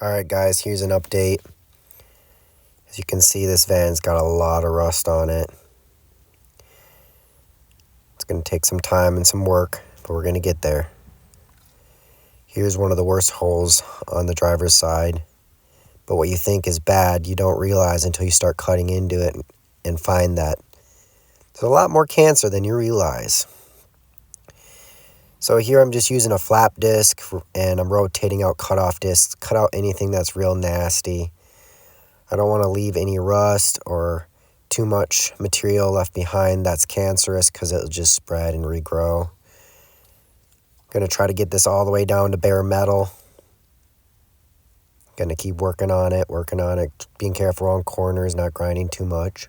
Alright guys, here's an update. As you can see, this van's got a lot of rust on it. It's going to take some time and some work, but we're going to get there. Here's one of the worst holes on the driver's side. But what you think is bad, you don't realize until you start cutting into it and find that there's a lot more cancer than you realize. So here I'm just using a flap disc and I'm rotating out cutoff discs, cut out anything that's real nasty. I don't want to leave any rust or too much material left behind that's cancerous because it'll just spread and regrow. I'm going to try to get this all the way down to bare metal. Going to keep working on it, being careful around corners, not grinding too much.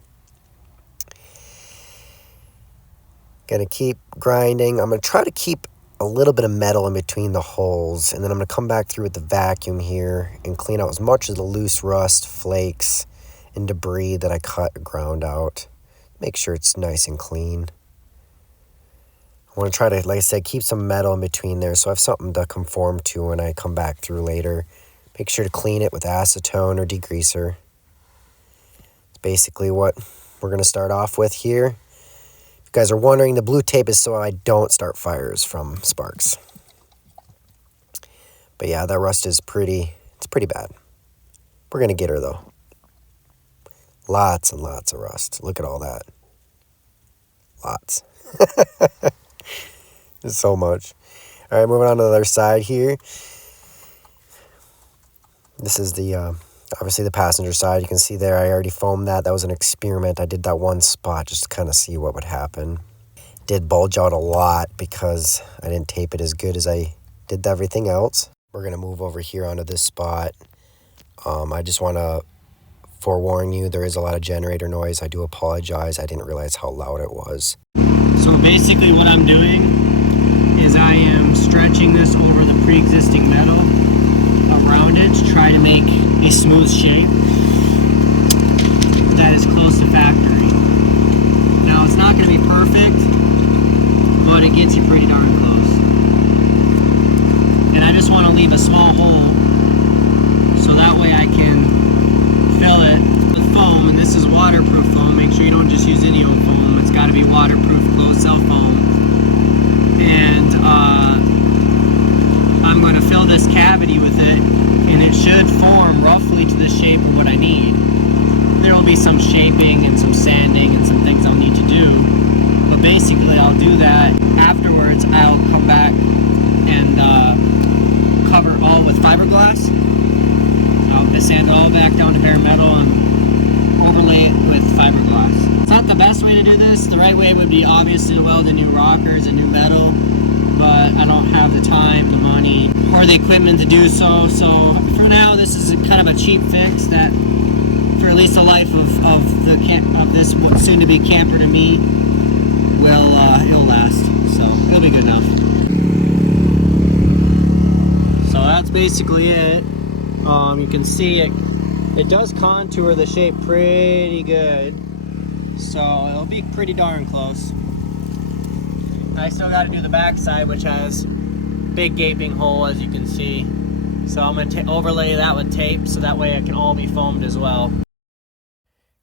Going to keep grinding. I'm going to try to keep a little bit of metal in between the holes, and then I'm going to come back through with the vacuum here and clean out as much of the loose rust, flakes, and debris that I cut or ground out. Make sure it's nice and clean. I want to try to, like I said, keep some metal in between there so I have something to conform to when I come back through later. Make sure to clean it with acetone or degreaser. It's basically what we're going to start off with here. If you guys are wondering, the blue tape is so I don't start fires from sparks. But yeah, that rust is pretty bad. We're going to get her though. Lots and lots of rust. Look at all that. Lots. There's so much. All right, moving on to the other side here. This is the obviously the passenger side. You can see there I already foamed that. That was an experiment. I did that one spot just to kind of see what would happen. Did bulge out a lot because I didn't tape it as good as I did everything else. We're going to move over here onto this spot. I just want to forewarn you, there is a lot of generator noise. I do apologize. I didn't realize how loud it was. So basically what I'm doing is I am stretching this over the pre-existing metal around it to try to make a smooth shape that is close to factory. Now it's not going to be perfect, but it gets you pretty darn close. And I just want to leave a small hole so that way I can fill it with foam, and this is waterproof foam. Make sure you don't just use any old foam. It's got to be waterproof, closed cell foam. And I'm going to fill this cavity with it, and it should form roughly to the shape of what I need. There will be some shaping and some sanding and some things I'll need to do, but basically I'll do that. Afterwards I'll come back and cover all with fiberglass. I'll sand it all back down to bare metal and overlay it with fiberglass. It's not the best way to do this. The right way would be obviously to weld the new rockers and new metal, but I don't have the time, the money, or the equipment to do so. So for now, this is kind of a cheap fix that, for at least the life of this what soon to be camper to me, it'll last. So it'll be good enough. So that's basically it. You can see it does contour the shape pretty good, so it'll be pretty darn close. I still got to do the back side, which has big gaping hole, as you can see. So I'm going to overlay that with tape so that way it can all be foamed as well.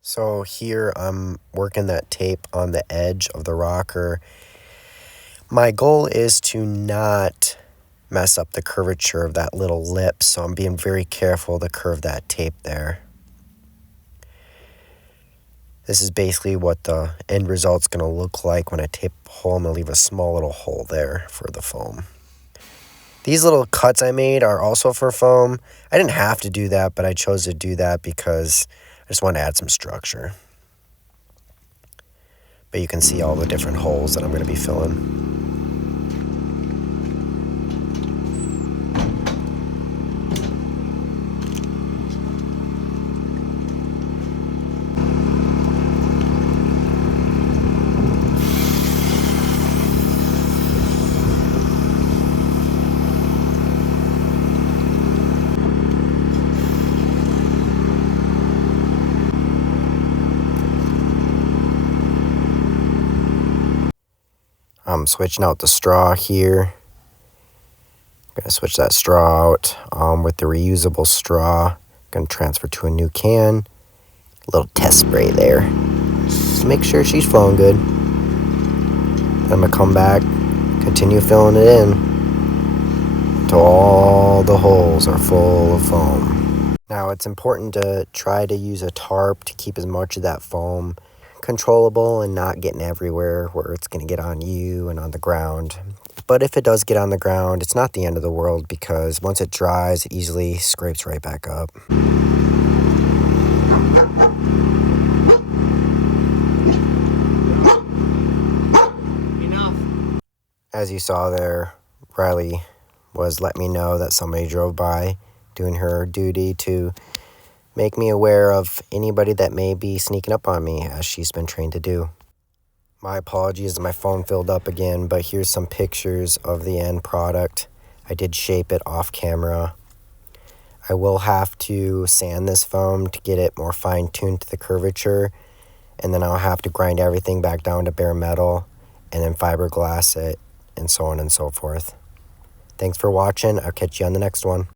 So here I'm working that tape on the edge of the rocker. My goal is to not mess up the curvature of that little lip, so I'm being very careful to curve that tape there. This is basically what the end result's going to look like when I tape a hole. I'm going to leave a small little hole there for the foam. These little cuts I made are also for foam. I didn't have to do that, but I chose to do that because I just wanted to add some structure. But you can see all the different holes that I'm going to be filling. I'm switching out the straw here. Gonna switch that straw out with the reusable straw. Gonna transfer to a new can. A little test spray there. Just to make sure she's flowing good. Then I'm gonna come back, continue filling it in until all the holes are full of foam. Now it's important to try to use a tarp to keep as much of that foam controllable and not getting everywhere where it's gonna get on you and on the ground. But if it does get on the ground, it's not the end of the world because once it dries, it easily scrapes right back up. Enough. As you saw there, Riley was letting me know that somebody drove by doing her duty to make me aware of anybody that may be sneaking up on me, as she's been trained to do. My apologies, my phone filled up again, but here's some pictures of the end product. I did shape it off camera. I will have to sand this foam to get it more fine-tuned to the curvature, and then I'll have to grind everything back down to bare metal, and then fiberglass it, and so on and so forth. Thanks for watching. I'll catch you on the next one.